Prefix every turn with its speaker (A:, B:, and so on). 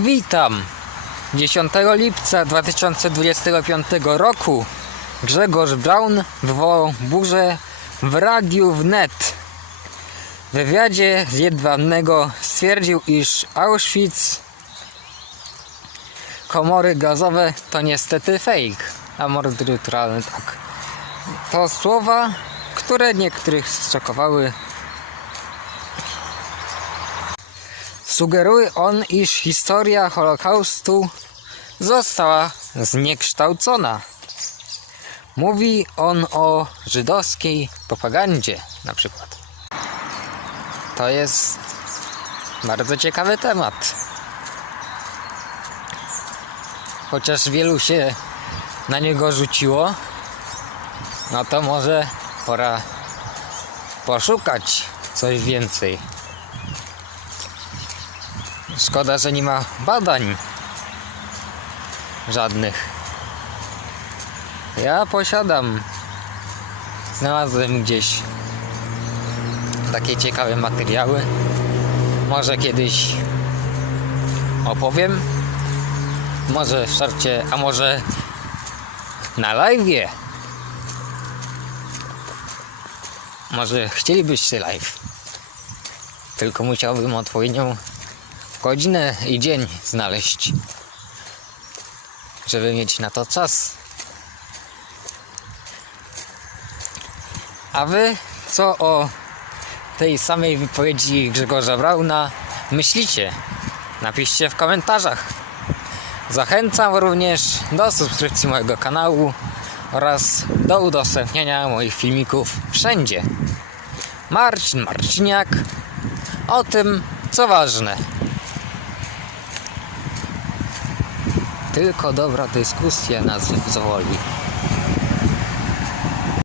A: Witam! 10 lipca 2025 roku Grzegorz Braun wywołał burzę w radiu wnet. W wywiadzie z Jedwabnego stwierdził, iż Auschwitz komory gazowe to niestety fake, a mordy naturalne tak. To słowa, które niektórych zszokowały Sugeruje on, iż historia Holokaustu została zniekształcona. Mówi on o żydowskiej propagandzie na przykład. To jest bardzo ciekawy temat. Chociaż wielu się na niego rzuciło, no to może pora poszukać coś więcej. Szkoda, że nie ma badań żadnych. Ja posiadam. Znalazłem gdzieś takie ciekawe materiały. Może kiedyś opowiem. Może w szarcie, a może na live. Może chcielibyście live. Tylko musiałbym odpowiednią godzinę i dzień znaleźć, żeby mieć na to czas. A wy co o tej samej wypowiedzi Grzegorza Brauna myślicie? Napiszcie w komentarzach. Zachęcam również do subskrypcji mojego kanału oraz do udostępniania moich filmików wszędzie. Marcin Marciniak o tym, co ważne. Tylko dobra dyskusja nas zawoli.